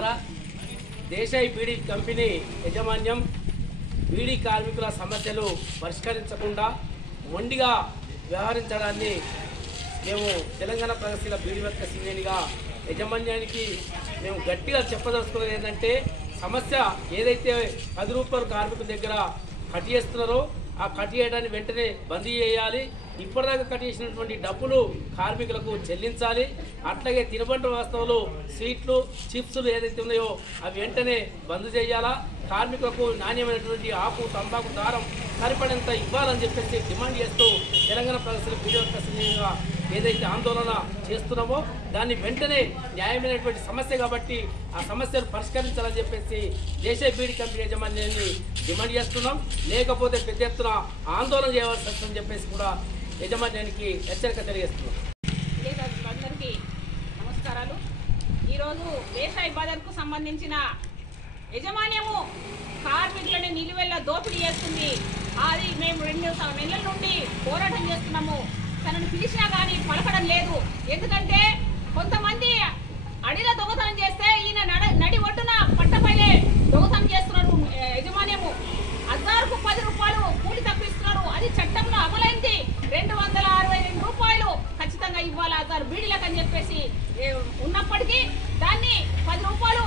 మిత్రులారా, దేశాయి బీడీ కంపెనీ యాజమాన్యం బీడీ కార్మికుల సమస్యలు పరిష్కరించకుండా మొండిగా వ్యవహరించడాన్ని మేము తెలంగాణ ప్రగతిశీల బీడీ వర్కర్స్ యూనియన్గా యాజమాన్యానికి మేము గట్టిగా చెప్పదలుచుకున్నది ఏంటంటే, సమస్య ఏదైతే 10 రూపాయలు కార్మికుల దగ్గర కట్ చేస్తున్నారో ఆ కట్ చేయడాన్ని వెంటనే బందీ చేయాలి. ఇప్పటిదాకా కట్ చేసినటువంటి డబ్బులు కార్మికులకు చెల్లించాలి. అట్లాగే తినుబండ వస్తువులు, స్వీట్లు, చిప్స్లు ఏదైతే ఉన్నాయో అవి వెంటనే బంద్ చేయాలా. కార్మికులకు నాణ్యమైనటువంటి ఆకు, తంబాకు, దారం సరిపడేంత ఇవ్వాలని చెప్పేసి డిమాండ్ చేస్తూ తెలంగాణ ప్రగతిశీల బీడీ వర్కర్స్ యూనియన్గా ఏదైతే ఆందోళన చేస్తున్నామో దాన్ని వెంటనే న్యాయమైనటువంటి సమస్య కాబట్టి ఆ సమస్యను పరిష్కరించాలని చెప్పేసి దేశీయ బీడీ కంపెనీ యాజమాన్యాన్ని డిమాండ్ చేస్తున్నాం. లేకపోతే పెద్ద ఎత్తున ఆందోళన చేయవలసి వస్తుందని చెప్పేసి కూడా యాజమాన్యానికి హెచ్చరిక తెలియజేస్తున్నాం. అందరికీ నమస్కారాలు. ఈరోజు దేశాయి బజార్కు సంబంధించిన యాజమాన్యము కార్మికులను నిలువెల్ల దోపిడీ చేస్తుంది. అది మేము 2 నెలల నుండి పోరాటం చేస్తున్నాము. తనను పిలిచినా కానీ పలకడం లేదు. ఎందుకంటే కొంతమంది అడిలో దొంగతనం చేస్తే ఈయన నడి ఒడ్డున పట్టపైలే దొంగతనం చేస్తున్నారు. యాజమాన్యము అజారుకు 10 రూపాయలు కూలి తప్పిస్తున్నారు. అది చట్టంలో అమలైంది. 262 రూపాయలు ఖచ్చితంగా ఇవ్వాలి అజారు బీడీలకు అని చెప్పేసి ఉన్నప్పటికీ దాన్ని 10 రూపాయలు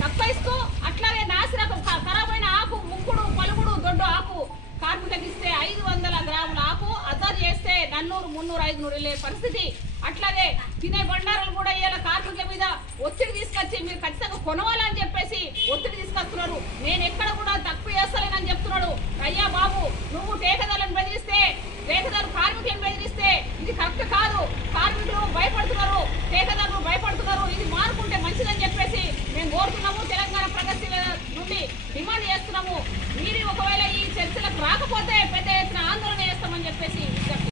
తక్కువ ఇస్తూ అట్లాగే నాసిరకం ఖరాబైన ఆకు, ముక్కుడు, పలుగుడు, దొడ్డు ఆకు కార్మికులకు ఇస్తే 500 గ్రాముల ఆకు అజారు చేస్తే 400, 300, 500 వెళ్ళే పరిస్థితి. అట్లాగే తినే బండారాలు కూడా ఇలా కార్మికుల మీద ఒత్తిడి తీసుకొచ్చి మీరు ఖచ్చితంగా కొనవాలని చెప్పేసి ఒత్తిడి తీసుకొస్తున్నారు. నేను ఎక్కడ కూడా తక్కువ చేస్తలేనని చెప్తున్నాడు. అయ్యా బాబు, నువ్వు టేకదారులను బెదిరిస్తే, టేకదారు కార్మికులను బెదిరిస్తే ఇది కరెక్ట్ కాదు. కార్మికులు భయపడుతున్నారు, టేకదారులు భయపడుతున్నారు. ఇది మారుకుంటే మంచిదని చెప్పేసి మేము కోరుతున్నాము. తెలంగాణ ప్రగతిశీల నుండి డిమాండ్ చేస్తున్నాము. మీరు ఒకవేళ ఈ చర్చలకు రాకపోతే